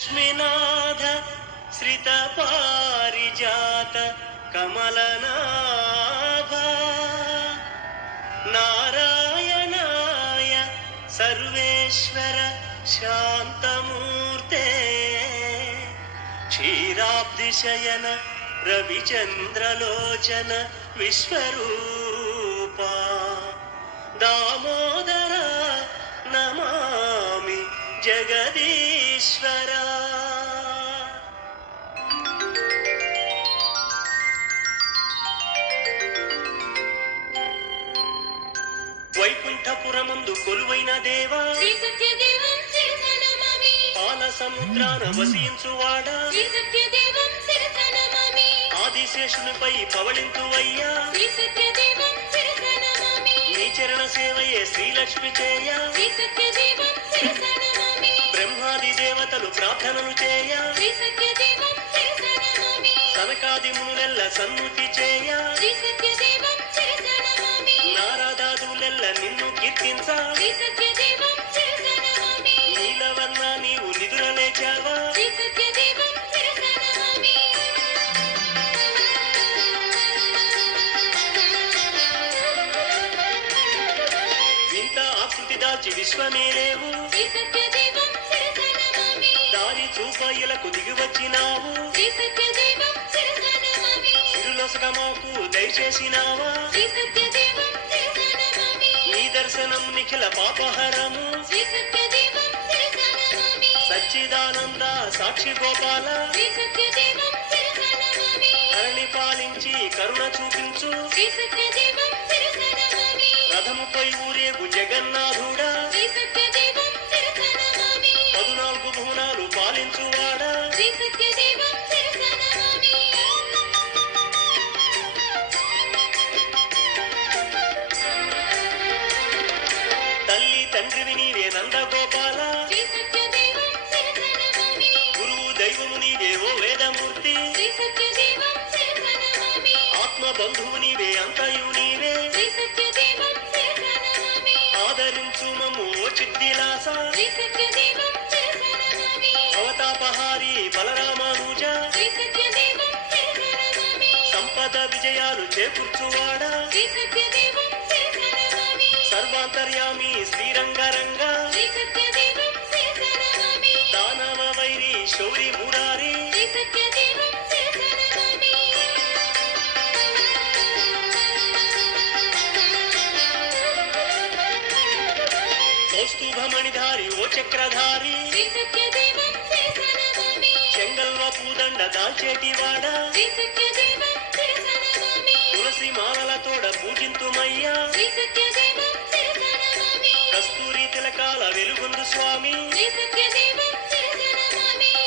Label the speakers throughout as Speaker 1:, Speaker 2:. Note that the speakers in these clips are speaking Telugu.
Speaker 1: లక్ష్మీనాథ శ్రిత పారిజాత కమలనాభ. నారాయణాయ సర్వేశ్వర శాంతమూర్తే. క్షీరాబ్దిశయన రవిచంద్రలోచన విశ్వరూప. దామోదర నమామి జగదీశ్వరా. వైకుంఠపురమందు కొలువైన దేవా పాల సముద్రాన వసించువాడా. ఆదిశేషునిపై
Speaker 2: శిరసనమామి.
Speaker 1: నీ చరణ సేవయే శ్రీలక్ష్మి చేయ. బ్రహ్మాది దేవతలు ప్రార్థనలు చేయ. సనకాది మునులెల్ల సన్నుతి చేయ. నిన్ను కీర్తించ
Speaker 2: శ్రీ సత్యదేవం శిరసనమామి
Speaker 1: నీలవన్న నీవు నిదురలేచావా వింత ఆకృతి
Speaker 2: శ్రీ సత్యదేవం శిరసనమామి
Speaker 1: దారి చూపాయిలకు దిగి వచ్చినావు. సిరులసగమాకు దయచేసినావా? దర్శనం నిఖిల పాపహరము. సచ్చిదానంద సాక్షి గోపాల. ధరణి పాలించి కరుణ చూపించు. రథముపై ఊరేగు జగన్నాథుడా తండ్రివి నీవే నందగోపాల. గురువు దైవము నీవే ఓ వేదమూర్తి. ఆత్మ బంధువు నీవే అంతయు నీవే. ఆదరించు మమ్ము ఓ చిత్తిలాస. అవతాపహారి బలరామానుజ సంపద విజయాలు చేకూర్చువాడా. సర్వాంతర్యామి శ్రీరంగరంగ.
Speaker 2: శ్రీ సత్యదేవం శిరసనమామి
Speaker 1: దానవ వైరి శౌరి మురారి కౌస్తుభమణిధారి ఓ చక్రధారి చెంగల్వ పూదండ దాల్చేటివాడా స్వామి.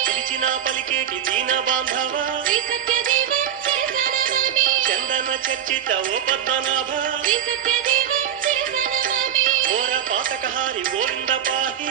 Speaker 1: పిలిచిన పలికేటి దీన బాంధవ. చందన చర్చిత ఓ పద్మనాభ
Speaker 2: ఘోర పాతకహారి గోవింద పాహి